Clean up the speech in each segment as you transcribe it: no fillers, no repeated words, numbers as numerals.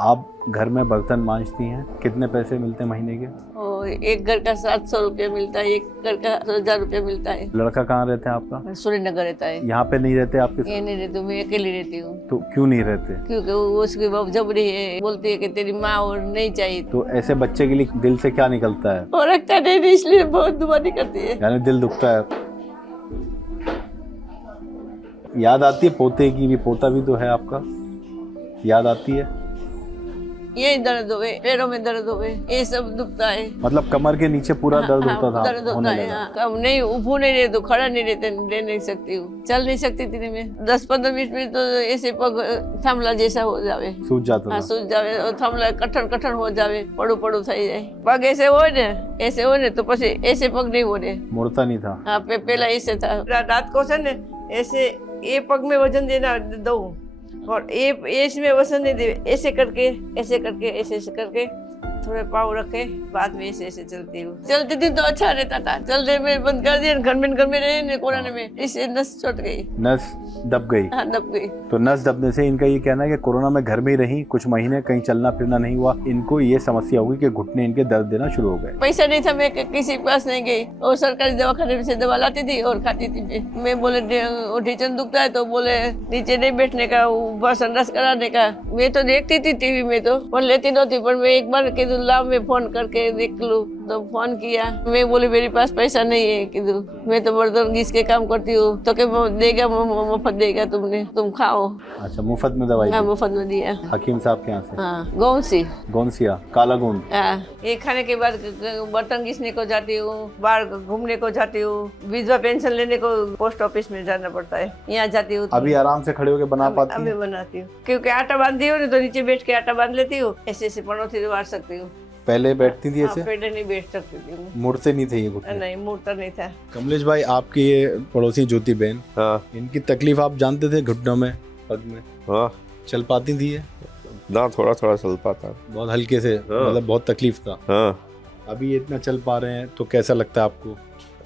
आप घर में बर्तन मांजती हैं, कितने पैसे मिलते हैं महीने के? और एक घर का 700 रुपया मिलता है, एक घर का 1000 रुपया मिलता है। लड़का कहाँ रहता है आपका? सुरेंद्र रहता है। यहाँ पे नहीं रहते आपके साथ? ये नहीं रहती, मैं अकेली रहती हूँ। तो क्यों नहीं रहते? क्योंकि वो उसकी बाप जबरी है, बोलती है कि तेरी माँ और नहीं चाहिए। तो ऐसे बच्चे के लिए दिल से क्या निकलता है? और रखता नहीं, इसलिए बहुत दुआ नहीं करती है। यानी दिल दुखता है। याद आती है पोते की भी? पोता भी तो है आपका, याद आती है? ये दर्द हुए, पैरों में दर्द हुए, ये सब दुखता है। मतलब कमर के नीचे पूरा दर्द होता था? दर्द होता है। कम नहीं, उभू नहीं रहे तो खड़ा नहीं रहते, रह नहीं सकती हूँ, चल नहीं सकती थी मैं। 10-15 मिनट में तो ऐसे पग थामला जैसा हो जावे, सूझ जाता था? सूझ जावे और थामला कठण हो जावे, पड़ू થઈ જાય। पग ऐसे हो ने तो પછી ऐसे पग नहीं हो रहे, मुड़ता नहीं था? हाँ पहला ऐसे था। रात को से ने ऐसे ये पग में वजन देना दो और ये इसमें वजन नहीं दे, ऐसे करके थोड़े पाँव रखे, बाद में ऐसे चलती हूँ। चलती थी तो अच्छा रहता था, चलने में बंद कर दिया, घर में रहे कोरोना में, इससे नस छूट गई, नस दब गई। हाँ दब गई। तो नस दबने से इनका ये कहना है कि कोरोना में घर में ही रही, कुछ महीने कहीं चलना फिरना नहीं हुआ, इनको ये समस्या होगी कि घुटने इनके दर्द देना शुरू हो गए। पैसा नहीं था, मैं किसी के पास नहीं गई और सरकारी दवाखाने से दवा लाती थी और खाती थी। मैं बोले ढीचन दुखता है तो बोले नीचे नहीं बैठने का, ऊपर संडास कराने का। मैं तो देखती थी टीवी में तो, पर लेती नहोती, पर मैं एक बार ला मैं फोन करके देख लूं, तो फोन किया। मैं बोली मेरे पास पैसा नहीं है, किधर मैं तो बर्तन घिस के काम करती हूँ, तो क्या देगा, मुफ्त देगा, तुम खाओ। अच्छा, मुफ्त में दवाई? हाँ मुफ्त में दिया, हकीम साहब के यहाँ से? हाँ गौंसी, गौंसिया, काला गोंद। ये खाने के बाद बर्तन घिसने को जाती हूँ, बाहर घूमने को जाती हूँ, विधवा पेंशन लेने को पोस्ट ऑफिस में जाना पड़ता है, यहाँ जाती हूँ। अभी आराम से खड़े होके बना पाती हैं? अभी बनाती हूँ, क्योंकि आटा बांधती हूँ तो नीचे बैठ के आटा बांध लेती हूँ, ऐसे पनौती मार सकती हूँ। पहले बैठती थी ऐसे? पहले नहीं बैठ सकती थी, मुड़ते नहीं थे ये घुटने? नहीं मुड़ता नहीं था। कमलेश भाई, आपकी ये पड़ोसी ज्योति बहन, हाँ इनकी तकलीफ आप जानते थे? घुटनों में, पग में? हाँ, चल पाती थी ये? ना थोड़ा चल पाता। बहुत हल्के से? हाँ। मतलब बहुत तकलीफ था? हाँ, अभी ये इतना चल पा रहे हैं तो कैसा लगता है आपको?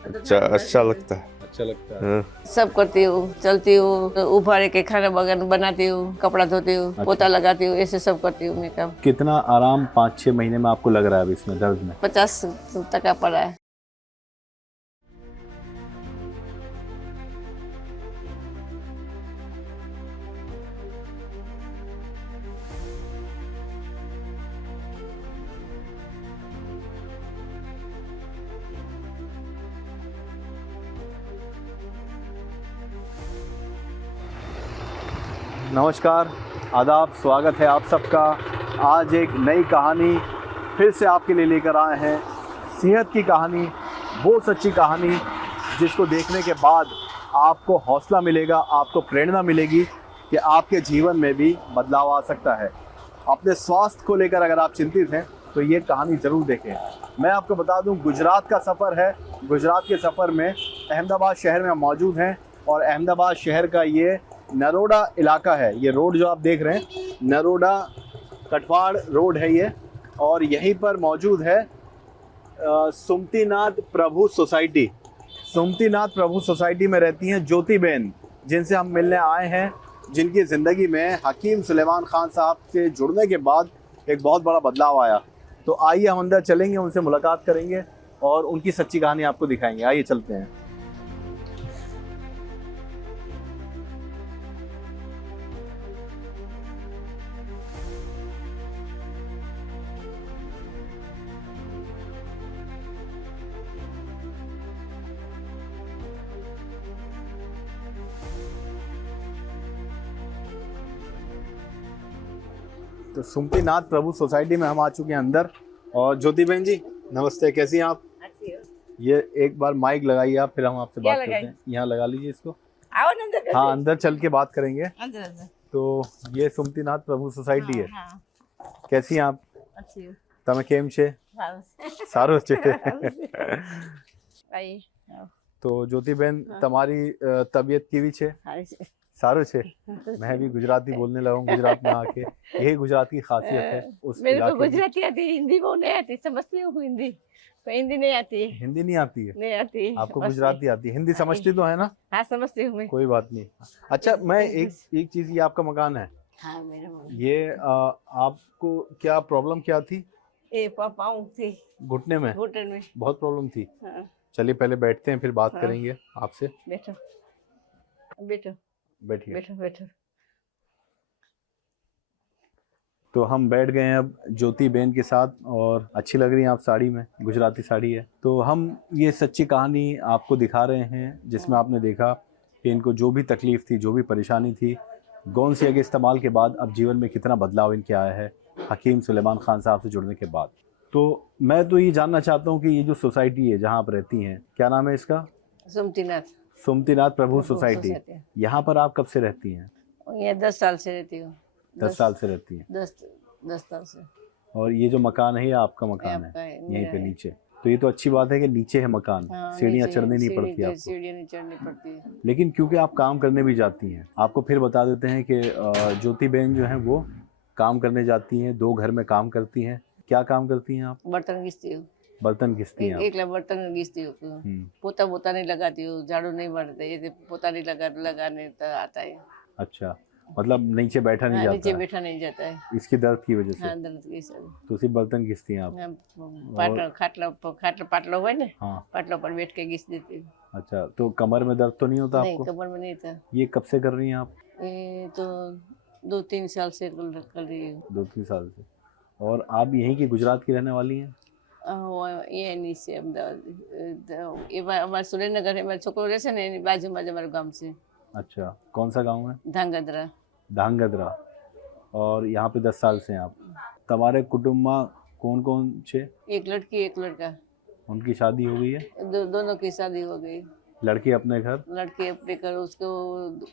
अच्छा लगता है। अच्छा लगता है? हाँ। सब करती हूँ, चलती हूँ, उभारे के खाना बगन बनाती हूँ, कपड़ा धोती हूँ, पोता लगाती हूँ, ऐसे सब करती हूँ मैं काम। कितना आराम 5-6 महीने में आपको लग रहा है अभी इसमें दर्द में? 50% पड़ा है। नमस्कार, आदाब, स्वागत है आप सबका। आज एक नई कहानी फिर से आपके लिए लेकर आए हैं। सेहत की कहानी, वो सच्ची कहानी जिसको देखने के बाद आपको हौसला मिलेगा, आपको प्रेरणा मिलेगी कि आपके जीवन में भी बदलाव आ सकता है। अपने स्वास्थ्य को लेकर अगर आप चिंतित हैं तो ये कहानी ज़रूर देखें। मैं आपको बता दूं, गुजरात का सफ़र है। गुजरात के सफ़र में अहमदाबाद शहर में हम मौजूद हैं और अहमदाबाद शहर का ये नरोडा इलाका है। ये रोड जो आप देख रहे हैं, नरोडा कटवाड़ रोड है ये, और यहीं पर मौजूद है सुमतीनाथ प्रभु सोसाइटी। सुमतीनाथ प्रभु सोसाइटी में रहती हैं ज्योति बहन, जिनसे हम मिलने आए हैं, जिनकी ज़िंदगी में हकीम सुलेमान खान साहब से जुड़ने के बाद एक बहुत बड़ा बदलाव आया। तो आइए हम अंदर चलेंगे, उनसे मुलाकात करेंगे और उनकी सच्ची कहानी आपको दिखाएंगे। आइए चलते हैं। तो सुमतीनाथ प्रभु सोसाइटी में हम आ चुके हैं अंदर। और ज्योति बहन जी नमस्ते, कैसी हैं आप? ये एक बार माइक लगाइए आप, फिर हम आपसे बात करते हैं। यहाँ लगा लीजिए इसको। आओ ना अंदर। हाँ, अंदर चल के बात करेंगे। अंदर। तो ये सुमतीनाथ प्रभु सोसाइटी है। हाँ, कैसी हैं आप? अच्छी हूँ। તમે કેમ છે? સારું છે। તો જ્યોતિબેન, તમારી તબિયત કેવી છે? सारू छे। मैं भी गुजराती बोलने लगा हूँ गुजरात में आके। यही गुजरात की खासियत है उस मेरे को इलाके की। गुजराती आती, हिंदी वो नहीं आती, समझती हूँ हिंदी, पर हिंदी नहीं आती। हिंदी नहीं आती है? नहीं आती। आपको गुजराती आती है? हिंदी समझती तो है ना? हाँ समझती हूँ मैं। कोई बात नहीं। अच्छा, मैं एक चीज, ये आपका मकान है? हाँ मेरे मम्मी ये आपको क्या प्रॉब्लम क्या थी? ये पाँव थी घुटने में घुटन में। बहुत प्रॉब्लम थी। हाँ चलिए पहले बैठते हैं, फिर बात हाँ। करेंगे आपसे। बैठो बैठो बैठिए। बैठो बैठो। तो हम बैठ गए हैं अब ज्योति बहन के साथ, और अच्छी लग रही हैं आप साड़ी में, गुजराती साड़ी है। तो हम ये सच्ची कहानी आपको दिखा रहे हैं जिसमें आपने देखा कि इनको जो भी तकलीफ थी, जो भी परेशानी थी, गौन सिया के इस्तेमाल के बाद अब जीवन में कितना बदलाव इनके आया है हकीम सुलेमान खान साहब से जुड़ने के बाद। तो मैं तो ये जानना चाहता हूँ कि ये जो सोसाइटी है जहाँ आप रहती हैं, क्या नाम है इसका? सुमतीनाथ सुमतीनाथ प्रभु सोसाइटी। सोसाइटी। यहाँ पर आप कब से रहती हैं? ये 10 साल से रहती हूँ। 10 साल से रहती हैं। 10 साल से। और ये जो मकान है ये आपका मकान आपका है, है, यहीं मेरा पे है। नीचे। तो ये तो अच्छी बात है कि नीचे है मकान, हाँ, सीढ़ियाँ नीचे चढ़नी नहीं पड़ती आपको। सीढ़ियाँ नहीं चढ़नी पड़ती है। लेकिन क्योंकि आप काम करने भी जाती हैं, आपको फिर बता देते हैं कि ज्योति बहन जो है वो काम करने जाती हैं, 2 घर में काम करती हैं। क्या काम करती हैं आप? बर्तन घिसती हूँ। बर्तन घिसती हैं आप। एक बर्तन घिसती हूँ। पोता पोता नहीं लगाती हूँ, झाड़ू नहीं मारते, ये पोता नहीं लगाने तो आता है। अच्छा, मतलब नीचे बैठा नहीं हाँ, जाता नीचे है बैठा नहीं जाता है। इसकी दर्द की वजह से। हाँ दर्द की सब। तो सिर्फ बर्तन घिसती हैं आप? पाटलो हुआ ना, हाँ। पाटलो पर बैठ के घिस देती हूँ। अच्छा, तो कमर में दर्द तो नहीं होता नहीं, आपको? कमर में नहीं था। ये कब से कर रही हैं आप? ये तो 2-3 साल से कर रही हूँ। 2-3 साल से। और आप यहीं की गुजरात की रहने वाली हैं? ये नीचे अमदावाद, ये हमारे सुरेंद्रनगर है। मेरा छोकरो रहશે ને એની બાજુમાં જ અમારું ગામ છે। अच्छा, कौन सा गांव है? ધાંગધ્રા। धांगध्रा। और यहाँ पे 10 साल से हैं आप। तुम्हारे कुटुंब में कौन कौन छे? एक लड़की एक लड़का। उनकी शादी हो गई है? दोनों की शादी हो गई। लड़की अपने घर लड़के अपने घर, उसको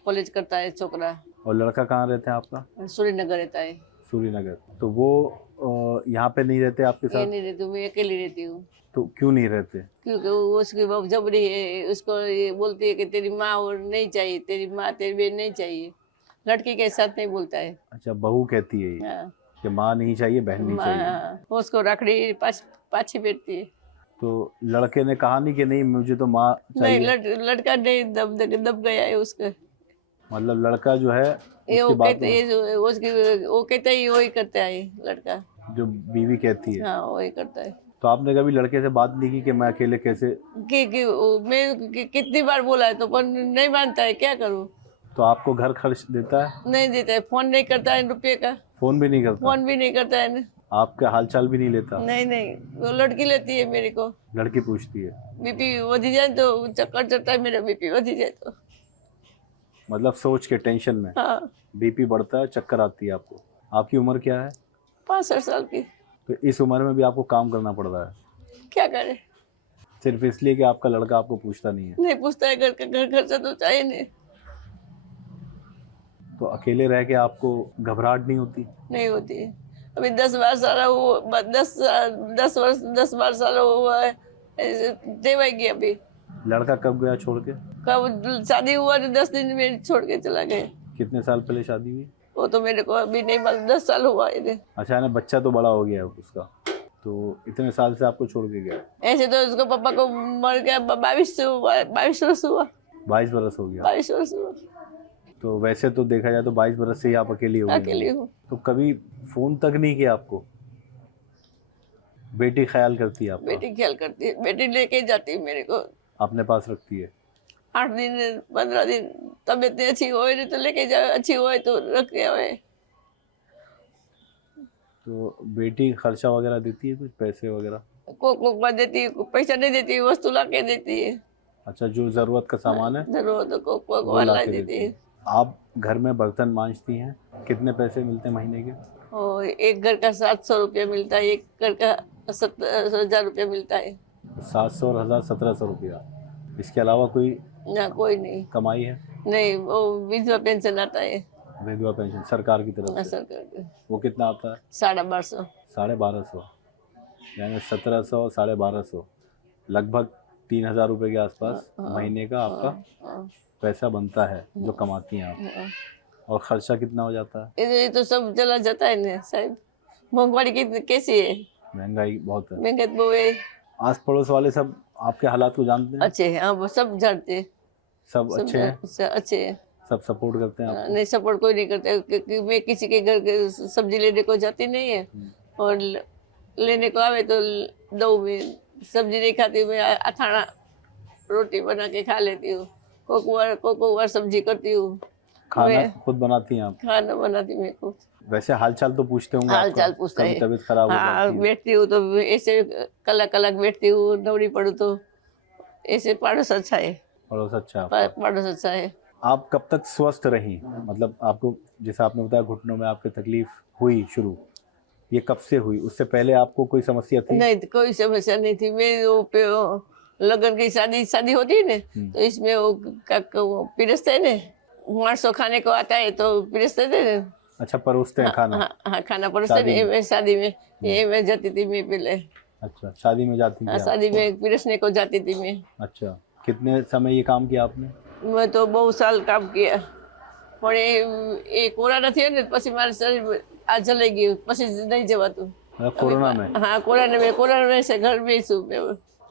कॉलेज करता है छोकरा। और लड़का कहाँ रहते हैं आपका? सूर्यनगर रहता है। सूर्यनगर। तो वो यहाँ पे नहीं रहते आपके ये साथ? नहीं रहती हूँ, मैं अकेली रहती हूँ। तो क्यों नहीं रहते? क्योंकि वो उसकी बहू जबरी है, उसको ये बोलती है कि तेरी माँ और नहीं चाहिए, तेरी माँ तेरी बहन नहीं चाहिए। लड़की के साथ नहीं बोलता है। अच्छा, बहू कहती है ये हाँ, कि माँ नहीं चाहिए, बहन नहीं चाहिए। हाँ, उसको रखड़ी पाछी बैठती है। तो लड़के ने कहा नहीं कि नहीं मुझे तो माँ नहीं, चाहिए? लड़का नहीं दब गया है उसका। मतलब लड़का जो है ये उसकी वो बात कहते है, वो कहता है वही करता है लड़का। जो बीवी कहती है। हाँ वही करता है। तो आपने कभी लड़के से बात नहीं की कि मैं अकेले कैसे? मैं कितनी बार बोला है तो पर नहीं मानता है, क्या करूँ। तो आपको घर खर्च देता है? नहीं देता है, फोन नहीं करता है रुपये का। फोन भी नहीं करता? फोन भी नहीं करता है। आपका हालचाल भी नहीं लेता? नहीं, वो लड़की लेती है मेरे को। लड़की पूछती है? बीपी वधी जाए तो चक्कर चढ़ता है, मेरा बीपी वधी जाए तो। मतलब सोच के टेंशन में हाँ, बीपी बढ़ता है, चक्कर आती है आपको। आपकी उम्र क्या है? 65 साल की। तो इस उम्र में भी आपको काम करना पड़ रहा है, क्या करे। सिर्फ इसलिए कि आपका लड़का आपको पूछता नहीं है? नहीं पूछता है, घर खर्चा तो चाहिए नहीं। तो अकेले रह के आपको घबराहट नहीं होती? नहीं होती है। अभी 10-12 साल वो 10 साल हुआ है, देवाई गया। अभी लड़का कब गया छोड़ के? कब शादी हुआ तो 10 दिन में छोड़ के चला गया। कितने साल पहले शादी हुई? वो तो मेरे को अभी नहीं मालूम, 10 साल हुआ है। अच्छा, ना बच्चा तो बड़ा हो गया है उसका, तो इतने साल से आपको छोड़ के गया? ऐसे तो उसको पापा को मर गया 22 वर्ष हुआ। 22 बरस हो गया। 22 वर्ष हुआ। तो वैसे तो देखा जाए तो 22 बरस से ही आप अकेली हो गई। अकेली हूँ। तो कभी फोन तक नहीं किया आपको? बेटी ख्याल करती है आपका? बेटी ख्याल करती है, बेटी लेके जाती है मेरे को। अपने पास रखती है? 8 दिन 15 दिन तबीयत नहीं अच्छी हो तो लेके जाए, अच्छी हो तो रख के आवे। तो बेटी खर्चा वगैरह देती है, कुछ पैसे वगैरह? कोक देती है, पैसा नहीं देती है, वस्तु ला के देती है। अच्छा, जो जरूरत का सामान है जरूरत को कोक वो वाला ला के देती है। आप घर में बर्तन मांजती हैं, कितने पैसे मिलते हैं महीने के? और एक घर का 700 रुपया मिलता है, एक घर का 70,000 रुपया मिलता है। 700 और 1000 1700 रुपया। इसके अलावा कोई ना कोई नहीं। कमाई है? नहीं, वो विधवा पेंशन आता है विधवा पेंशन सरकार की तरफ से? सरकार का। वो कितना आता है? 1250। 1250, यानी 1700 1250, लगभग 3000 रुपये के आसपास महीने का आपका पैसा बनता है जो कमाती हैं आप। और खर्चा कितना हो जाता है? ये तो सब चला जाता है ना साहब। महंगाई कितनी कैसी है। महंगाई बहुत है। महंगाई वो है। आस पड़ोस वाले सब आपके हालात को जानते हैं? अच्छे हैं, हाँ वो सब जानते हैं। सब अच्छे हैं? अच्छे हैं। सब सपोर्ट करते हैं आप? नहीं, सपोर्ट कोई नहीं करता क्योंकि मैं किसी के घर के सब्जी लेने को जाती नहीं है, और लेने को आवे तो दो में सब्जी नहीं खाती, मैं अथाना रोटी बना के खा लेती हूँ, को बार सब्जी करती हूँ। खाना मैं खुद बनाती हैं आप? खाना बनाती मेरे को। वैसे हालचाल तो पूछते होंगे हाल आपका? चाल पूछता कभी है। तबीयत खराब हो हाँ, जाती है? बैठती हूँ तो ऐसे कलक कलक बैठती हूँ, दौड़ी पड़ू तो ऐसे पड़ोस अच्छा है, पड़ोस अच्छा है आपका? पड़ोस अच्छा है। आप कब तक स्वस्थ रही? मतलब आपको, जैसे आपने बताया घुटनों में आपकी तकलीफ हुई शुरू, ये कब से हुई? उससे पहले आपको कोई समस्या थी? नहीं, कोई समस्या नहीं थी। मैं वो लगन की शादी होती है ना, तो इसमें वो पिरसते ने, मार्सो खाने को आता है तो पिरसते थे ना। अच्छा, परोसते हैं खाना? हाँ, खाना परोसते ने। मैं शादी में ये मैं जाती थी मैं पहले। अच्छा, शादी में जाती थी हाँ, आप? शादी में पिरसने को जाती थी मैं। अच्छा, कितने समय ये काम किया आपने? मैं तो बहुत साल काम किया, પણ એ કોરોના થયો ને પછી મારું શરીર આ જલાઈ ગયું, પછી નહીં જવાતું। मतलब कोरोना में? हाँ, कोरोना में से घर में ही છું मैं।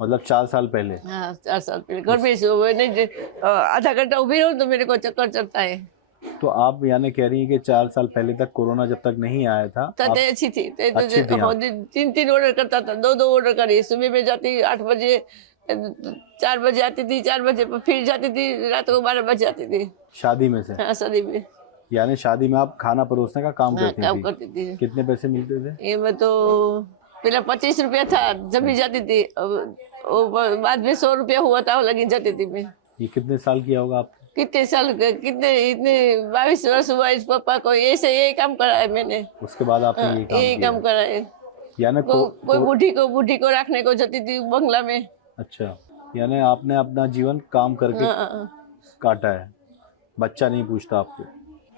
मतलब 4 साल पहले? हाँ, 4 साल पहले घर में ही છું। मैं नहीं आधा घंटा उभी रहूँ तो मेरे को चक्कर चढ़ता है। तो आप यानी कह रही हैं कि 4 साल पहले तक कोरोना जब तक नहीं आया था तब आप अच्छी थी, अच्छी थी आप? 3 ऑर्डर करता था, 2 ऑर्डर करी। सुबह में जाती 8 बजे, 4 बजे आती थी, 4 बजे फिर जाती थी, रात को 12 बजे आती थी। शादी में से? हाँ, शादी में। यानी शादी में आप खाना परोसने का काम हाँ, करती काम थी? करती थी। कितने पैसे मिलते थे? ये मैं तो पहले 25 रुपया था जब भी जाती थी, अब वो बाद में 100 रुपया हुआ था, लगी जाती थी मैं। ये कितने साल किया होगा आप? कितने साल कितने इतने 22 वर्ष हुआ इस पापा को, ऐसे यही काम करा है मैंने। उसके बाद आपने ये यही काम काम करा है। किया? यानी कोई बूढ़ी को रखने को जाती थी बंगला में। अच्छा, यानी आपने अपना जीवन काम करके हाँ, काटा है, बच्चा नहीं पूछता आपको।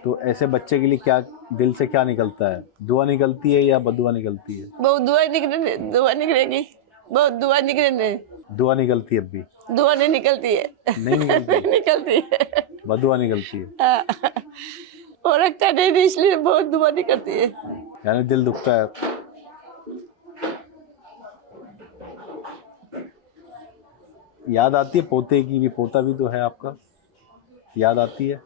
तो ऐसे बच्चे के लिए क्या दिल से क्या निकलता है? दुआ निकलती है या बदुआ निकलती है? बहुत दुआ निकलेगी, बहुत दुआ निकले। दुआ निकलती है अब भी? दुआ नहीं निकलती है। नहीं निकलती? निकलती है, बदुआ निकलती है? हाँ। और रखता नहीं, इसलिए बहुत दुआ निकलती है। यानी दिल दुखता है। याद आती है पोते की भी? पोता भी तो है आपका, याद आती है?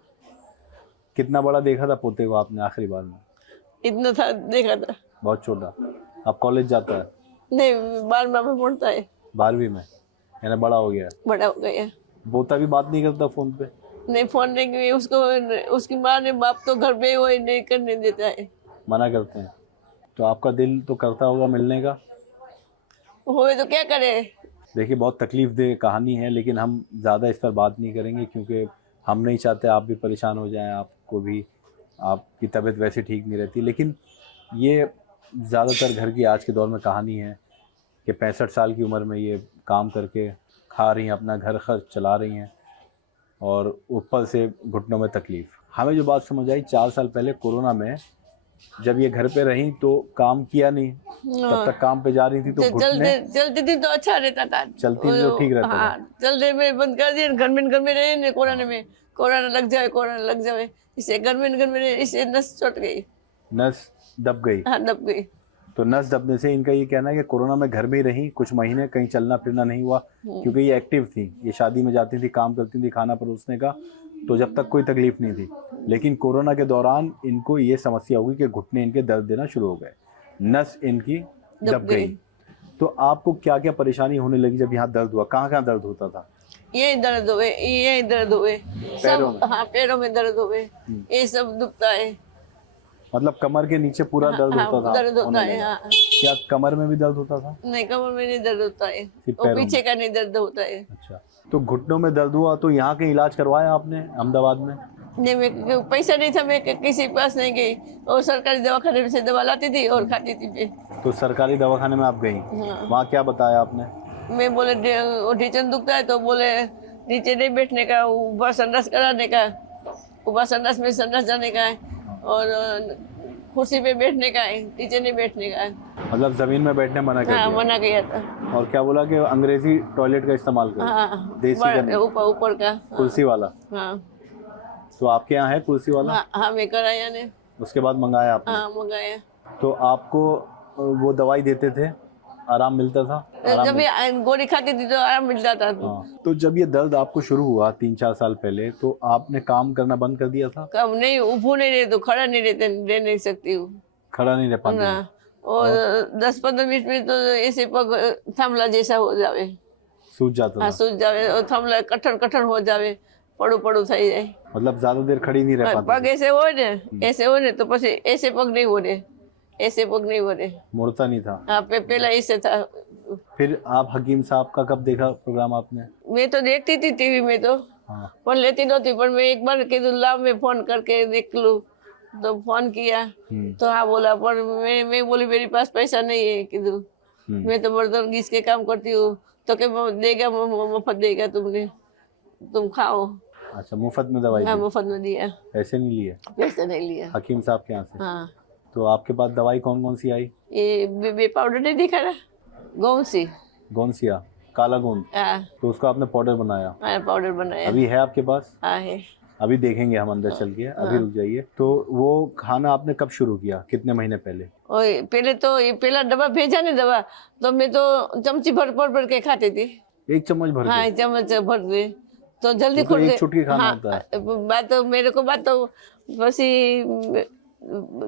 कितना बड़ा देखा था पोते को आपने आखिरी बार में? इतना था देखा था। बहुत छोटा? अब कॉलेज जाता है? नहीं, 12वां में पढ़ता है। 12वीं में? यानी बड़ा हो गया? बड़ा हो गया। पोता भी बात नहीं करता फोन पे? नहीं, फोन नहीं किया उसको, उसकी माँ ने, बाप तो घर पे वही नहीं करने देता है, मना करते हैं? तो आपका दिल तो करता होगा मिलने का? हुए तो क्या करे। देखिए, बहुत तकलीफ दे कहानी है, लेकिन हम ज़्यादा इस पर बात नहीं करेंगे क्योंकि हम नहीं चाहते आप भी परेशान हो जाएं, आपको भी, आपकी तबीयत वैसे ठीक नहीं रहती। लेकिन ये ज़्यादातर घर की आज के दौर में कहानी है कि 65 साल की उम्र में ये काम करके खा रही हैं, अपना घर खर्च चला रही हैं, और ऊपर से घुटनों में तकलीफ़। हमें जो बात समझ आई, 4 साल पहले कोरोना में जब ये घर पे रही तो काम किया नहीं, तब तक काम पे जा रही थी तो घुटने चलती थी तो अच्छा रहता था। चलती थी तो ठीक रहता था। हाँ, चलते में बंद कर दिया, घर में रहे ने, कोरोना लग जाए, इससे घर में रहे, इससे नस छूट गई, नस दब गई। हाँ, दब गई। तो नस दबने से इनका ये कहना है कि कोरोना में घर में ही रही कुछ महीने, कहीं चलना फिरना नहीं हुआ क्योंकि ये एक्टिव थी, ये शादी में जाती थी, काम करती थी, खाना परोसने का, तो जब तक कोई तकलीफ नहीं थी। लेकिन कोरोना के दौरान इनको ये समस्या हुई कि घुटने इनके दर्द देना शुरू हो गए, नस इनकी दब गई। तो आपको क्या क्या परेशानी होने लगी जब यहाँ दर्द हुआ? कहाँ कहाँ दर्द होता था? यही दर्द हुए सब। हाँ, पैरों में दर्द हुए, ये सब दुखता है। मतलब कमर के नीचे पूरा दर्द होता था? दर्द होता है, हाँ। क्या कमर में भी दर्द होता था? नहीं, कमर में नहीं दर्द होता है, सिर्फ वो पैरों पीछे का नहीं दर्द होता है। अच्छा, तो घुटनों में दर्द हुआ तो यहाँ के इलाज करवाया आपने अहमदाबाद में? नहीं, मैं पैसा नहीं था, मैं किसी के पास नहीं गई, और सरकारी दवाखाने से दवा लाती थी और खाती थी मैं। तो सरकारी दवाखाने में आप गई? हाँ। वहाँ क्या बताया आपने? मैं बोले ढीचन दुखता है, तो बोले नीचे नहीं बैठने का, ऊपर संडास कराने का, ऊपर संडास में संडास जाने का है, और कुर्सी पे बैठने का है, नीचे नहीं बैठने का है। मतलब जमीन में बैठने मना कर हाँ, दिया? मना किया था। और क्या बोला कि अंग्रेजी टॉयलेट का इस्तेमाल करो? हाँ, देसी का नहीं? ऊपर का। कुर्सी वाला? हाँ, तो आपके यहाँ है कुर्सी वाला? हाँ, मैं कराया ने। उसके बाद मंगाया आपने? हाँ, मंगाया। तो आपको वो दवाई देते थे, आराम मिलता था? जब ये गोली खाती थी तो आराम मिल जाता था। हाँ, तो जब ये दर्द आपको शुरू हुआ 3-4 साल पहले, तो आपने काम करना बंद कर दिया था? कब नहीं, उभो नहीं रहे तो खड़ा नहीं रह नहीं सकती हूँ खड़ा नहीं रह पाती ना। थी? और 10-15 मिनट में तो ऐसे पग थमला जैसा हो जावे। सूझ जाता हाँ था? सूझ जावे और थमला कठण हो जावे, પડું પડું થઈ જાય। मतलब ज्यादा देर खड़ी नहीं रह पाती પગ थी? ऐसे हो ने तो પછી ऐसे पग नहीं हो रहे, ऐसे पग नहीं हो रहे। मुड़ता नहीं था? हाँ पहला ऐसे था। फिर आप हकीम साहब का कब देखा प्रोग्राम आपने? मैं तो देखती थी टीवी में तो, हाँ। पर लेती नहोती, पर मैं एक बार कीधु लाओ मैं फोन करके देख लूं, तो फोन किया तो हाँ बोला, पर मैं बोली मेरे पास पैसा नहीं है कीधु, मैं तो बर्तन घिस के काम करती हूँ। तो क्या देगा, मुफ्त देगा, तुम खाओ। अच्छा, मुफ्त में दवाई हाँ दी? मुफ्त में दिया, पैसे नहीं लिए? पैसे नहीं लिया। हकीम साहब के यहाँ से? हाँ तो आपके पास दवाई कौन कौन सी आई? ये बे पाउडर नहीं दिखा रहा, गौसी। गोंसिया, काला गोंद, हाँ तो उसका आपने पाउडर बनाया? हाँ पाउडर बनाया। अभी है आपके पास? हाँ है। अभी देखेंगे हम अंदर चल के, अभी रुक जाइए। तो वो खाना आपने कब शुरू किया, कितने महीने पहले? और पहले तो ये पहला डब्बा भेजा नहीं दवा, तो मैं तो चमची भर के खाती थी। 1 चम्मच भर हाँ के? चम्मच भर के तो जल्दी वो तो खुल एक गए। चुटकी खाना हाँ, होता है। बात तो मेरे को बात तो बस ही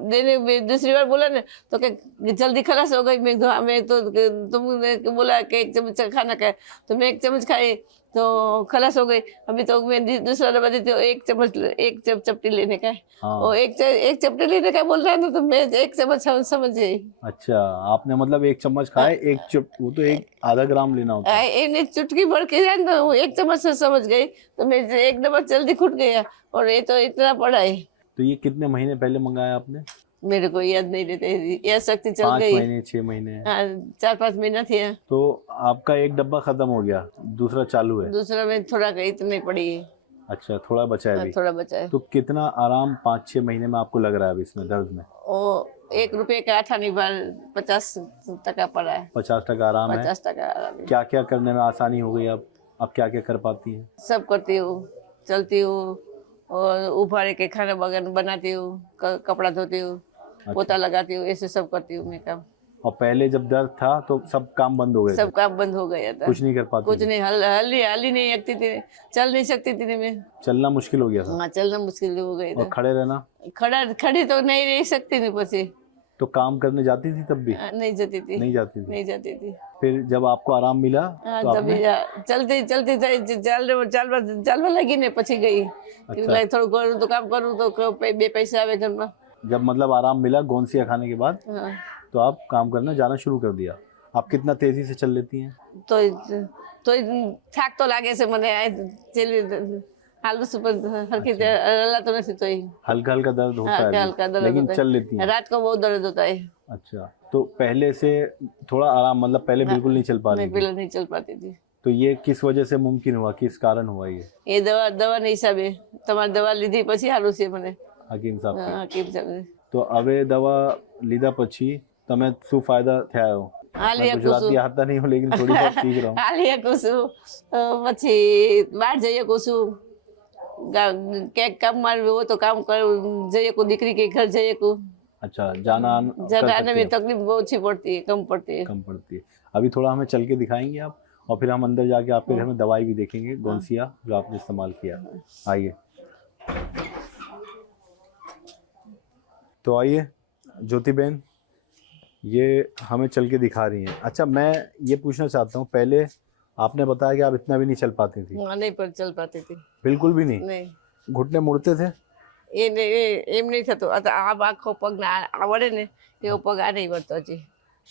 देने दूसरी बार बोला ना तो क्या जल्दी खलास हो गई। मैं तो तुमने बोला कि 1 चम्मच खाना खाए, तो मैं 1 चम्मच खाई तो खलास हो गई। अभी तो मैं दूसरा डब्बा देती हूँ, 1 चम्मच, 1 चपटी लेने का है। हाँ। और एक चपटी लेने का बोल रहा है ना, तो मैं 1 चम्मच समझ गई। अच्छा, आपने मतलब 1 चम्मच खाए, वो तो एक आधा ग्राम लेना होता है। इन्हें चुटकी भर के जाए तो 1 चम्मच से समझ गई, तो मैं 1 डब्बा जल्दी खुट गया, और ये तो इतना पड़ा है। तो ये कितने महीने पहले मंगाया आपने? मेरे को याद नहीं रहते, यह शक्ति चल 5 गई। महीने 6 महीने? हाँ 4-5 महीना थे। तो आपका 1 डब्बा खत्म हो गया, दूसरा चालू है? दूसरा में थोड़ा इतनी पड़ी है। अच्छा, थोड़ा बचा है हाँ, अभी? थोड़ा बचा है। तो कितना आराम 5-6 महीने में आपको लग रहा है अभी इसमें दर्द में? वो 1 रुपये का आठा नहीं बार 50 टका पड़ा है। 50% आराम है? 50 टका आराम है। क्या क्या करने में आसानी हो गई? अब क्या क्या कर पाती हैं? सब करती हूँ, चलती हूँ, और उभारे के खाना बनाती हूँ, कपड़ा धोती हूँ, पोता लगाती हूँ, ऐसे सब करती हूँ मैं काम। और पहले जब दर्द था तो सब काम बंद हो गए थे? सब काम बंद हो गया था, कुछ नहीं कर पाती कुछ थी? नहीं, हल ही नहीं सकती थी, चल नहीं सकती थी मैं। चलना मुश्किल हो गया था? हाँ चलना मुश्किल हो गया और था। खड़े रहना? खड़ी तो नहीं रह सकती थी, पसी तो काम करने जाती थी तब भी? नहीं जाती थी। नहीं जाती थी? नहीं जाती थी। फिर जब आपको आराम मिला हाँ तो तभी आपने? चलती चालवा लगी ने પછી गई। अच्छा। થોડું કરું તો કામ કરું તો 2 पैसे आवे घर में। जब मतलब आराम मिला गोंसिया खाने के बाद, हाँ तो आप काम करना जाना शुरू कर दिया। आप कितना तेजी से चल लेती हैं? तो થાક તો લાગે છે મને, हाल सुपर हल्की हल्ला तो नहीं, तो हल्का हल्का दर्द होता है हल्का अभी, हल्का दर्द लेकिन होता है। चल लेती हैं? रात को बहुत दर्द होता है। अच्छा, तो पहले से थोड़ा आराम, मतलब पहले बिल्कुल नहीं चल पा रही मैं थी? पहले नहीं चल पाती थी। तो ये किस वजह से मुमकिन हुआ, किस कारण हुआ ये? दवा नहीं हिसाबे તમારી દવા લીધી પછી સારું છે મને। હકીમ સાહેબ की? હકીમ સાહેબ તો હવે દવા લીધા પછી તમે શું ફાયદા થયા? હાલી मैं શકું गुजराती છું, आता नहीं हूँ, लेकिन थोड़ी बहुत सीख रहा हूँ। હાલી શકું છું, પછી બહાર જઈ શકું છું, ક્યાંક કામ મારું હોય તો કામ कर જઈ શકું, દીકરી के घर जई શકું। अच्छा, जाना कर आने सकती में हैं? तकलीफ बहुत अच्छी पड़ती है, कम पड़ती है। कम पड़ती है। अभी थोड़ा हमें चल के दिखाएंगे आप, और फिर हम अंदर जाके आपके घर में दवाई भी देखेंगे, गोंसिया जो आपने इस्तेमाल किया। आइए। तो आइए ज्योति बहन, ये हमें चल के दिखा रही हैं। अच्छा, मैं ये पूछना चाहता हूँ, पहले आपने बताया कि आप इतना भी नहीं चल पाती थी? नहीं पर चल पाती थी। बिल्कुल भी नहीं? नहीं, घुटने मुड़ते थे? એમ નહીં થતું, આ આખો પગ આવડે ને એવો પગ આ નહીં વળતો હજી।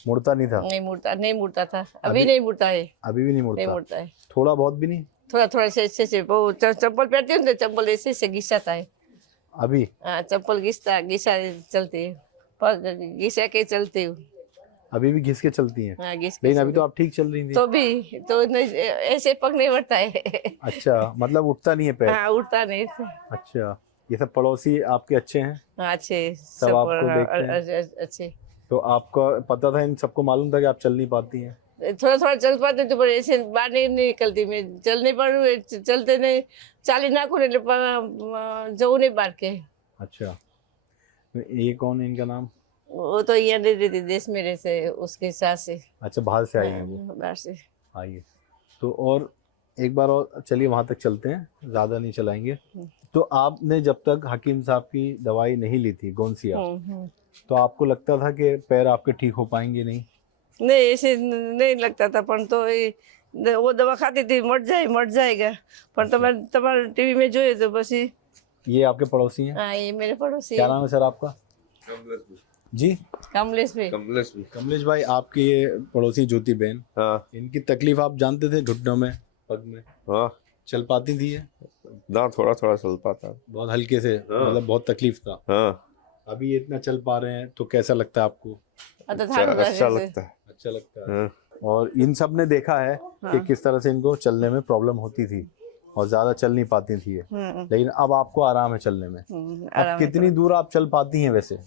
मुड़ता नहीं था? नहीं मुड़ता था, अभी नहीं मुड़ता है। अभी भी नहीं नहीं मुड़ता? मुड़ता है, थोड़ा बहुत भी नहीं? थोड़ा थोड़ा से वो चप्पल पहनती हूँ तो चप्पल ऐसे घिसाता है। अभी? हाँ चप्पल घिसा चलती है, पग घिसा के चलती हूँ। अभी भी घिस के चलती हैं? हाँ घिस के लेकिन अभी तो आप ठीक चल रही थी। तो भी तो नहीं, ऐसे पग नहीं बढ़ता है। अच्छा, मतलब उठता नहीं है पैर? हाँ उठता नहीं। अच्छा, ये सब पड़ोसी आपके अच्छे हैं? हाँ अच्छे सब आपको देखते हैं? अच्छे। तो आपको पता था, इन सबको मालूम था कि आप चल नहीं पाती हैं? थोड़ा थोड़ा चल पाते तो, पर ऐसे बाहर नहीं निकलती मैं, चल नहीं पाड़ू, चलते नहीं, चाली नाखो जऊ नहीं बार के। अच्छा, ये कौन है, इनका नाम? वो तो यहाँ रह रही थी देश में से उसके साथ से। अच्छा, बाहर से आई हैं वो। बाहर से। आइए तो और एक बार और चलिए वहाँ तक चलते हैं, ज़्यादा नहीं चलाएंगे। तो आपने जब तक हकीम साहब की दवाई नहीं ली थी गोंसिया, तो आपको लगता था कि पैर आपके ठीक हो पाएंगे नहीं? नहीं, ऐसे नहीं लगता था, पर तो वो दवा खाती थी मट जाएगा, पर तुम्हारे टीवी में जो है तो बस ये आपके पड़ोसी हैं? हाँ, ये मेरे पड़ोसी क्या नाम है सर आपका? जी, कमलेश भाई। कमलेश भाई, आपकी ये पड़ोसी ज्योति बहन, हाँ इनकी तकलीफ आप जानते थे? घुटनों में, पग में हाँ चल पाती थी ये? ना थोड़ा थोड़ा चल पाता। बहुत हल्के से, मतलब बहुत तकलीफ था। हाँ अभी ये इतना चल पा रहे हैं तो कैसा लगता है आपको? अच्छा लगता है। अच्छा लगता है। हाँ। और इन सब ने देखा है कि किस तरह से इनको चलने में प्रॉब्लम होती थी और ज्यादा चल नहीं पाती थी ये, लेकिन अब आपको आराम है चलने में। अब कितनी दूर आप चल पाती हैं वैसे,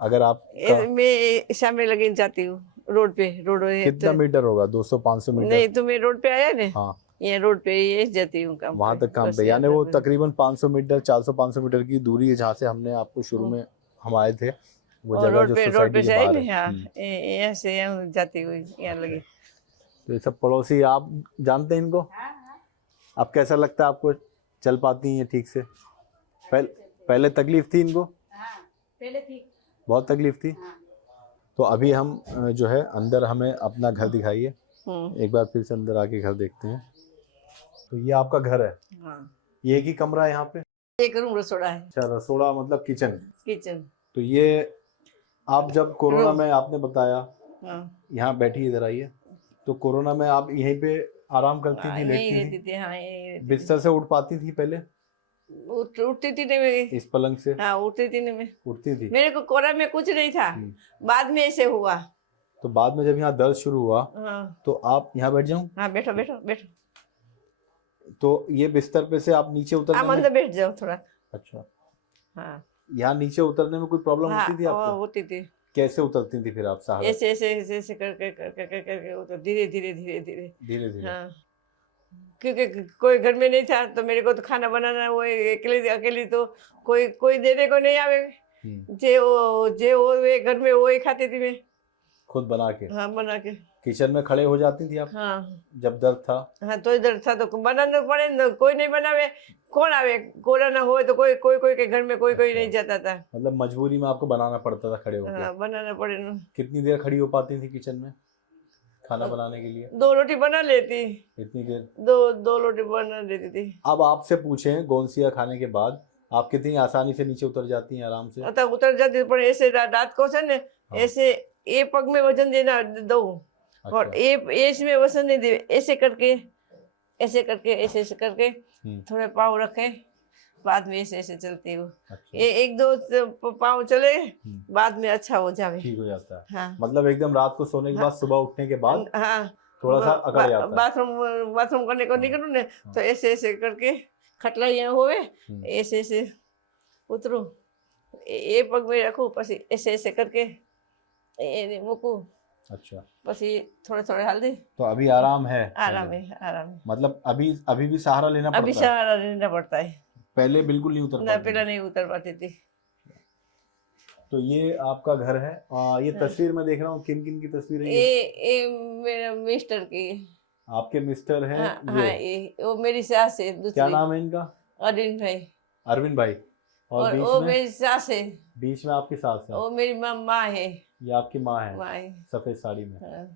अगर आप मैं शाम में लगी जाती हूँ रोड पे। कितना मीटर होगा? 200-500 मीटर? नहीं, तो मैं रोड पे आया ना, हाँ, ये रोड पे ये जाती हूँ काम वहां तक काम पे, यानी वो तकरीबन 500 मीटर 400-500 मीटर की दूरी है जहाँ से हमने आपको शुरू में हम आए थे, वो जगह जो सोसाइटी के बाहर है। यहाँ से यहाँ जाती हुई यहाँ लगी। तो ये सब पड़ोसी आप जानते हैं इनको? अब कैसा लगता है आपको? चल पाती हैं ठीक से? पहले तकलीफ थी इनको? पहले थी, बहुत तकलीफ थी। तो अभी हम जो है अंदर, हमें अपना घर दिखाइए एक बार, फिर से अंदर आके घर देखते हैं। तो ये आपका घर है? ये एक ही कमरा है यहाँ पे? एक रूम रसोड़ा है। अच्छा, रसोड़ा मतलब किचन। तो ये आप जब कोरोना में, आपने बताया यहाँ बैठी, इधर आइए, तो कोरोना में आप यहीं पे आराम करती थी, लेटती थी? हाँ, बिस्तर से उठ पाती थी पहले? उठती थी नहीं, इस पलंग से? हाँ, उठती थी नहीं, उठती थी। मेरे को कोरोना में कुछ नहीं था, बाद में ऐसे हुआ। तो बाद में जब यहाँ दर्द शुरू हुआ, हाँ, तो आप यहाँ बैठ जाऊं? हाँ, बैठो बैठो बैठो। तो ये बिस्तर पे से आप नीचे उतरने आप अंदर बैठ जाओ थोड़ा। अच्छा, हाँ, यहाँ नीचे उतरने में कोई प्रॉब्लम होती थी आपको? होती थी। कैसे उतरती थी फिर आप सहारा? ऐसे ऐसे ऐसे ऐसे करके उतर, धीरे धीरे धीरे धीरे धीरे धीरे? हाँ, क्योंकि कोई घर में नहीं था, तो मेरे को तो खाना बनाना, वो अकेली तो कोई देने को नहीं आवे। जे वो वे घर में वो ही खाती थी मैं, खुद बना के? हाँ, बना के। किचन में खड़े हो जाती थी आप? हाँ, जब दर्द था? हाँ, तो इधर था तो बनाना पड़े न, कोई नहीं बनावे, कौन आवे? कोरोना हो तो कोई के घर में कोई नहीं जाता था, मतलब मजबूरी में आपको बनाना पड़ता था खड़े होकर? हाँ, बनाना पड़े न। कितनी देर खड़ी हो पाती थी किचन में खाना बनाने के लिए? 2 रोटी बना लेती। इतनी देर? दो रोटी बना लेती थी। अब आपसे पूछें, गोंसिया खाने के बाद आप कितनी आसानी से नीचे उतर जाती हैं आराम से? मतलब उतर जाती, पर ऐसे रात को से न, ऐसे ये पग में वजन देना दो, और ये इसमें वजन नहीं दे, ऐसे करके ऐसे करके थोड़े पाँव रखे, बाद में ऐसे चलती हूँ। ये 1-2 पाँव चले, बाद में अच्छा हो जाए, ठीक हो जाता है। हाँ, मतलब एकदम रात को सोने के बाद, सुबह उठने के बाद हाँ, थोड़ा सा अकड़ जाता है। बाथरूम करने को निकलूं ने, तो ऐसे करके खटला यहाँ होवे, ऐसे उतरू, ये पग में रखू, पसी ऐसे करके मुकू। अच्छा, पसी थोड़े हाल दे। तो अभी आराम है? आराम है। मतलब अभी भी सहारा लेना पड़ता है? अभी सहारा लेना पड़ता है। पहले बिल्कुल नहीं उतर पाती? पहले नहीं उतर पाती थी। तो ये आपका घर है। ये तस्वीर मैं देख रहा हूँ, किन की तस्वीर है ये मेरा मिस्टर की। आपके मिस्टर हैं? हाँ, ये वो मेरी सास है दूसरी। क्या नाम है इनका? अरविंद भाई। अरविंद भाई। और बीच वो में? मेरी सास है। बीच में आपकी सास है? वो मेरी माँ है। ये आपकी माँ है? माँ है, सफेद साड़ी में। हाँ।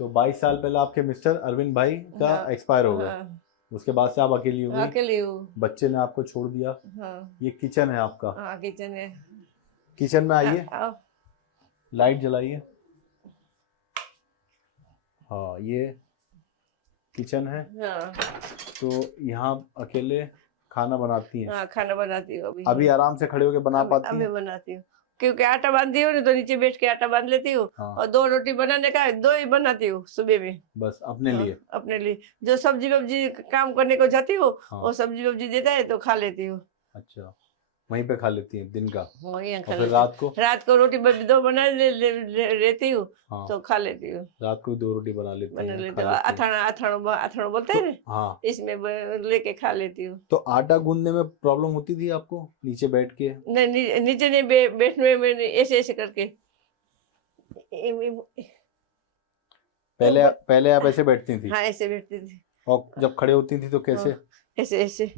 तो 22 साल पहले आपके मिस्टर अरविंद भाई का एक्सपायर हो गया, उसके बाद से आप अकेली हो गई? अकेली हूँ। बच्चे ने आपको छोड़ दिया। हाँ। ये किचन है आपका? हाँ, किचन है। किचन में आइए, हाँ, लाइट जलाइए। हाँ, ये किचन है। हाँ, तो यहाँ अकेले खाना बनाती हैं? हाँ, खाना बनाती हूँ अभी आराम से खड़े होके बना पाती हैं? अभी बनाती हूँ, क्योंकि आटा बांधती हूँ ना, तो नीचे बैठ के आटा बांध लेती हूँ। हाँ। और 2 रोटी बनाने का 2 ही बनाती हूँ सुबह में, बस अपने लिए? अपने लिए। जो सब्जी वब्जी काम करने को जाती हूँ, हाँ। वो सब्जी वब्जी देता है तो खा लेती हूँ। अच्छा, वहीं पे खा लेती हैं दिन का? वहीं खा और फिर लेती। रात को रोटी 2 बना लेती हूँ। हाँ। तो खा लेती हूँ। रात को 2 रोटी बना लेती बना हैं, लेती हूँ। अथाणो बोलते हैं ना, हाँ, इसमें लेके खा लेती हूँ। तो आटा गूंदने में प्रॉब्लम होती थी आपको नीचे बैठ के? नहीं, नीचे नहीं बैठने में, ऐसे करके पहले पहले आप ऐसे बैठती थी हाँ ऐसे बैठती थी, और जब खड़े होती थी तो कैसे? ऐसे ऐसे।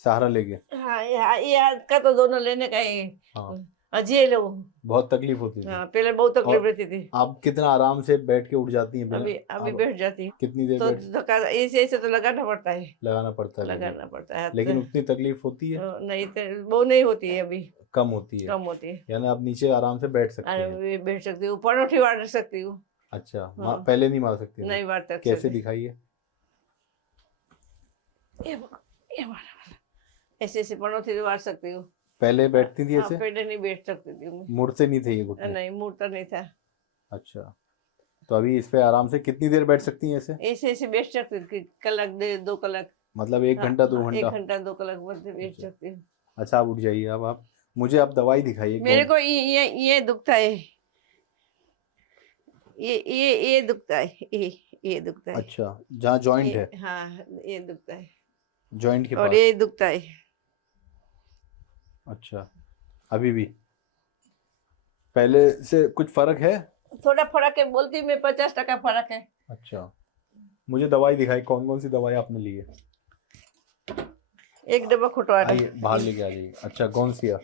सहारा लेके? हाँ ये हाथ का तो दोनों लेने का ही। हाँ। अजी लो। बहुत तकलीफ होती थी? हाँ पहले बहुत तकलीफ और रहती थी। आप कितना आराम से बैठ के उठ जाती हैं बिना? अभी आप बैठ जाती हूँ। कितनी देर तो बैठ? धक्का ऐसे ऐसे तो लगाना पड़ता है, लगाना पड़ता है लगाना पड़ता है हाथ लेकिन से। उतनी तकलीफ होती है? नहीं वो नहीं होती है अभी, कम होती है? कम होती है। यानी आप नीचे आराम से बैठ सकते हैं? अरे बैठ सकती हूँ, पनौटी मार सकती हूँ। अच्छा। हाँ। पहले नहीं मार सकती थी? नहीं मार सकती। कैसे दिखाइए? ये मारा, ऐसे ऐसे पनौती मार सकती हूँ। पहले बैठती थी ऐसे? पहले नहीं बैठ सकती थी मैं। मुड़ते नहीं थे ये घुटने? नहीं मुड़ता नहीं था। अच्छा, तो अभी इस पे आराम से कितनी देर बैठ सकती हैं ऐसे? ऐसे ऐसे बैठ सकती थी, कलाक 2 कलाक। मतलब 1 घंटा 2 1 घंटा? घंटा 2 कलाक बस बैठ सकती हूँ। अच्छा, आप उठ जाइए। अब आप मुझे आप दवाई दिखाइए। मेरे को ये दुखता है, ये दुखता है, ये दुखता है। अच्छा, जहाँ जॉइंट है? हाँ ये दुखता है जॉइंट के और पास? ये दुखता है। अच्छा, अभी भी? पहले से कुछ फर्क है? थोड़ा फर्क है, बोलती मैं 50% फर्क है। अच्छा, मुझे दवाई दिखाई। कौन कौन सी दवाई आपने ली है? एक डब्बा खुटवा है। आइए बाहर लेके आ जाइए। अच्छा, कौन सी है?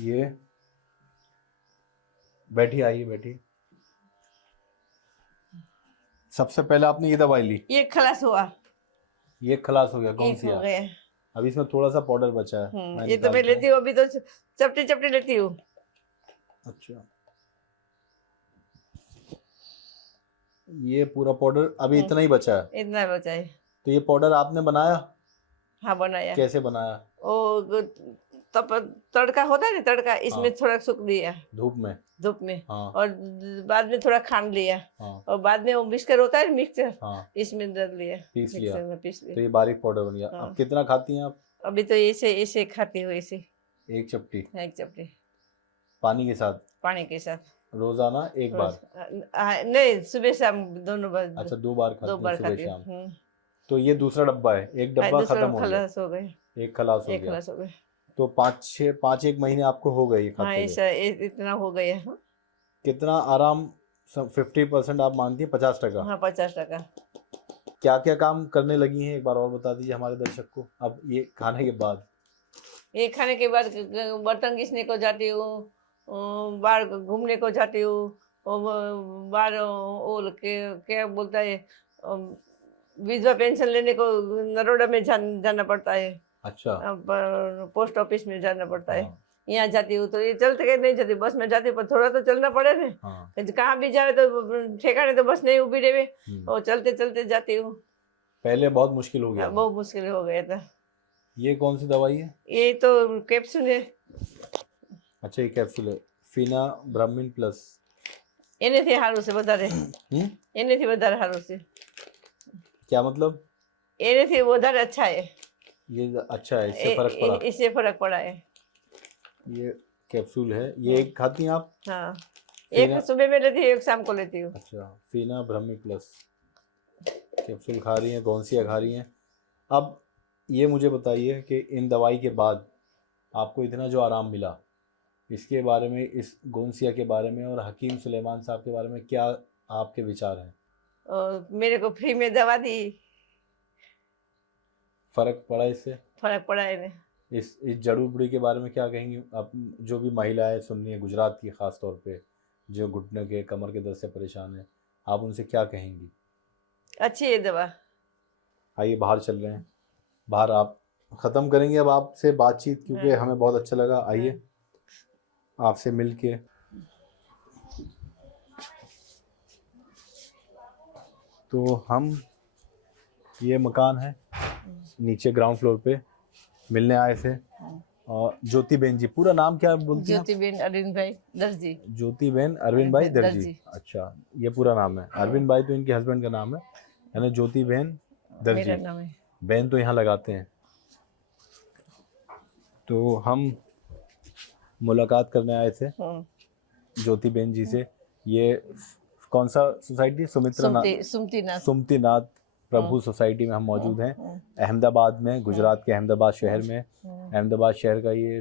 ये बैठी, आइए बैठी। सबसे पहले आपने ये दवाई ली? ये खलास हुआ। ये खलास हो गया? कौन सी हो है? गया। अभी इसमें थोड़ा सा पाउडर बचा है, मैं ये तो मैं निकालता लेती हूँ, अभी तो चपटे चपटे लेती हूँ। हूँ। अच्छा, ये पूरा पाउडर अभी इतना ही बचा है? इतना बचा है। तो ये पाउडर आपने बनाया? हाँ बनाया। कैसे बनाया? वो तब तड़का होता है ना, तड़का इसमें हाँ। थोड़ा सूख दिया धूप में? धूप में। हाँ। और बाद में थोड़ा खांड लिया। हाँ। और बाद में वो मिक्सर होता है, मिक्सर, हाँ। इसमें डाल लिया, पीस लिया? मिक्सर में पीस तो लिया। ये बारीक पाउडर बन गया। हाँ। अब कितना खाती हैं आप? अभी तो ऐसे ऐसे खाती हूँ, ऐसे 1 चपटी 1 चपटी पानी के साथ? पानी के साथ रोजाना 1 बार? नहीं, सुबह शाम दोनों बार। अच्छा, 2 बार खाती 2 हैं, बार सुबह खाती शाम? हूँ। तो ये दूसरा डब्बा है, एक डब्बा दूसरा खत्म हो गया? खलास हो गए। एक खलास हो एक गया। खलास हो गए। तो 5-1 महीने आपको हो गए ये हाँ खाते हुए? ऐसा इतना हो गया। कितना आराम? 50% आप मानती हैं? 50%? हाँ 50%। क्या क्या काम करने लगी हैं, एक बार और बता दीजिए हमारे दर्शक को, अब ये खाने के बाद? ये खाने के बाद बर्तन घिसने को जाती हूँ, बाहर घूमने को जाती हूँ, बाहर वो क्या बोलता है, विधवा पेंशन लेने को नरोड़ा में जाना पड़ता है। अच्छा। पोस्ट ऑफिस में जाना पड़ता है। हाँ। यहाँ जाती हूँ तो ये चलते के नहीं जाती, बस में जाती हूँ, पर थोड़ा तो चलना पड़े ना। हाँ। कहाँ भी जाए तो ठेकाने तो बस नहीं उभी रहे, और चलते चलते जाती हूँ। पहले बहुत मुश्किल हो गया? बहुत मुश्किल हो गया था। ये कौन सी दवाई है? ये तो कैप्सूल है। अच्छा, ये कैप्सूल है, फीना ब्राह्मीन प्लस। एने थे हारू से बता रहे, एने थे बता रहे हारू से। क्या मतलब? एने थे वो दर अच्छा है। ये अच्छा है, इससे फर्क पड़ा? इससे फर्क पड़ा है। ये कैप्सूल है, ये एक खाती हैं आप? हाँ, एक सुबह में लेती हूँ, एक शाम को लेती हूँ। अच्छा, फीना ब्राह्मी प्लस कैप्सूल खा रही हैं, गौंसिया खा रही हैं। अब ये मुझे बताइए कि इन दवाई के बाद आपको इतना जो आराम मिला, इसके बारे में, इस गौंसिया के बारे में और हकीम सुलेमान साहब के बारे में क्या आपके विचार हैं? और मेरे को फ्री में दवा दी, फर्क पड़ा इससे? फर्क पड़ा है। इस जड़ी बूटी के बारे में क्या कहेंगी आप? जो भी महिलाएं सुन रही हैं, गुजरात की ख़ास तौर पे, जो घुटने के, कमर के दर्द से परेशान हैं, आप उनसे क्या कहेंगी? अच्छी है दवा। आइए बाहर चल रहे हैं, बाहर आप ख़त्म करेंगे अब आपसे बातचीत, क्योंकि हमें बहुत अच्छा लगा। आइए आपसे मिल के। तो हम, ये मकान है नीचे ग्राउंड फ्लोर पे, मिलने आए थे। और ज्योति बेन जी, पूरा नाम क्या बोलती हैं? ज्योति बेन अरविंद भाई दर्जी। ज्योति बेन अरविंद भाई दर्जी। अच्छा, ये पूरा नाम है। अरविंद भाई तो इनके हस्बैंड का नाम है, यानी ज्योति बेन दर्जी। मेरा नाम है। बेन तो यहाँ लगाते हैं। तो हम मुलाकात करने आए थे ज्योति बेन जी से। ये कौन सा सोसाइटी? सुमतिनाथ प्रभु सोसाइटी में हम मौजूद हैं, अहमदाबाद में, गुजरात के अहमदाबाद शहर में। अहमदाबाद शहर का ये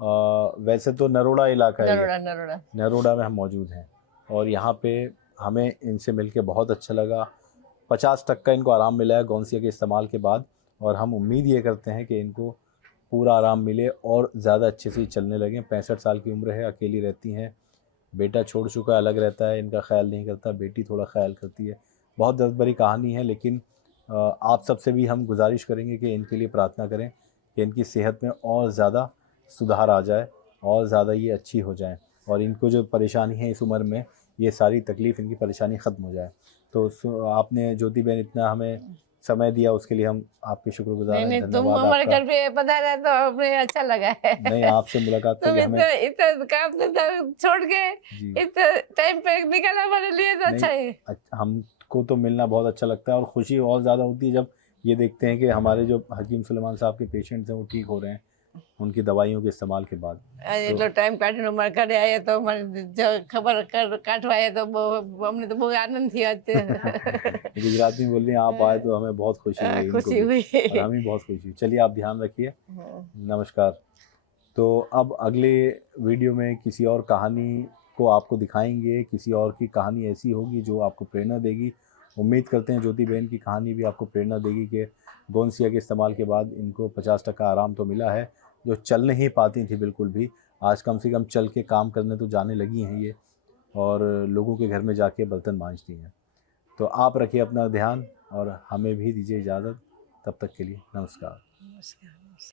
वैसे तो नरोड़ा इलाका है ये। नरोड़ा नरोड़ा। नरोड़ा में हम मौजूद हैं और यहाँ पे हमें इनसे मिलके बहुत अच्छा लगा। 50% का इनको आराम मिला है गोंसिया के इस्तेमाल के बाद और हम उम्मीद ये करते हैं कि इनको पूरा आराम मिले और ज़्यादा अच्छे से चलने लगें। 65 साल की उम्र है, अकेली रहती हैं, बेटा छोड़ चुका है, अलग रहता है, इनका ख्याल नहीं करता, बेटी थोड़ा ख्याल करती है। बहुत दर्द भरी कहानी है, लेकिन आप सबसे भी हम गुजारिश करेंगे कि इनके लिए प्रार्थना करें कि इनकी सेहत में और ज़्यादा सुधार आ जाए और ज़्यादा ये अच्छी हो जाएं और इनको जो परेशानी है इस उम्र में, ये सारी तकलीफ़, इनकी परेशानी ख़त्म हो जाए। तो आपने ज्योति बहन इतना हमें समय दिया, उसके लिए हम आपके शुक्रगुजार हैं। नहीं तुम धन्यवाद हमारे आपका। घर पे पधारा तो हमें अच्छा लगा है। नहीं, आपसे मुलाकात तुम करके हमें इतना काम धंधा छोड़ के जी इतना टाइम पे निकाला हमारे लिए तो अच्छा नहीं, है। हमको तो मिलना बहुत अच्छा लगता है और खुशी और ज़्यादा होती है जब ये देखते हैं कि हमारे जो हकीम सुलेमान साहब के पेशेंट्स हैं वो ठीक हो रहे हैं उनकी दवाइयों के इस्तेमाल के बाद। ये लो टाइम काटने हमारे घरे आए तो हमारे जो खबर कर काटवाए तो हमने तो बहुत आनंद थी आज। गुजराती में बोल रही हैं, आप आए तो हमें बहुत खुशी हुई, इनको खुशी भी। हुई। और हमें बहुत खुशी हुई। चलिए आप ध्यान रखिए, नमस्कार। तो अब अगले वीडियो में किसी और कहानी को आपको दिखाएंगे, किसी और की कहानी ऐसी होगी जो आपको प्रेरणा देगी। उम्मीद करते हैं ज्योति बहन की कहानी भी आपको प्रेरणा देगी कि गोंसिया के इस्तेमाल के बाद इनको 50% आराम तो मिला है। जो चल नहीं पाती थी बिल्कुल भी, आज कम से कम चल के काम करने तो जाने लगी हैं ये और लोगों के घर में जाके बर्तन मांजती हैं। तो आप रखिए अपना ध्यान और हमें भी दीजिए इजाज़त। तब तक के लिए नमस्कार। नमस्कार।